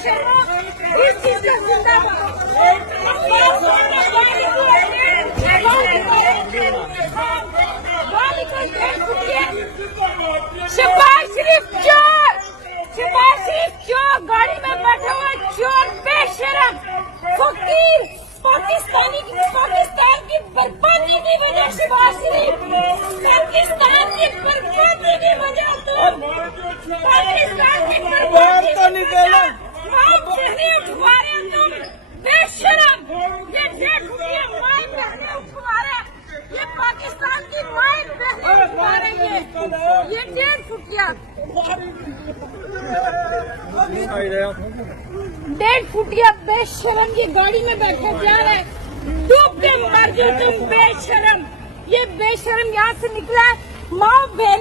बेशर्म इस चीज का जिंदाबाद। शहबाज शरीफ चोर गाड़ी में बैठे हुए चोर बेशरम फकीर पाकिस्तान की बर्बादी की वजह शहबाज शरीफ पाकिस्तान की बर्बादी की वजह पाकिस्तान की बर्बादी उठवा रहे तुम बेशरम। ये 1.5 फुटिया माई बहने उठवा रहे, ये पाकिस्तान की माई बहने उठवा रही है। ये 1.5 फुटिया 1.5 फुटिया बेशरम ये गाड़ी में बैठे जा रहे हैं, डूब के मर जाओ तुम बेशरम। ये बेशरम यहाँ से निकला माँ बहन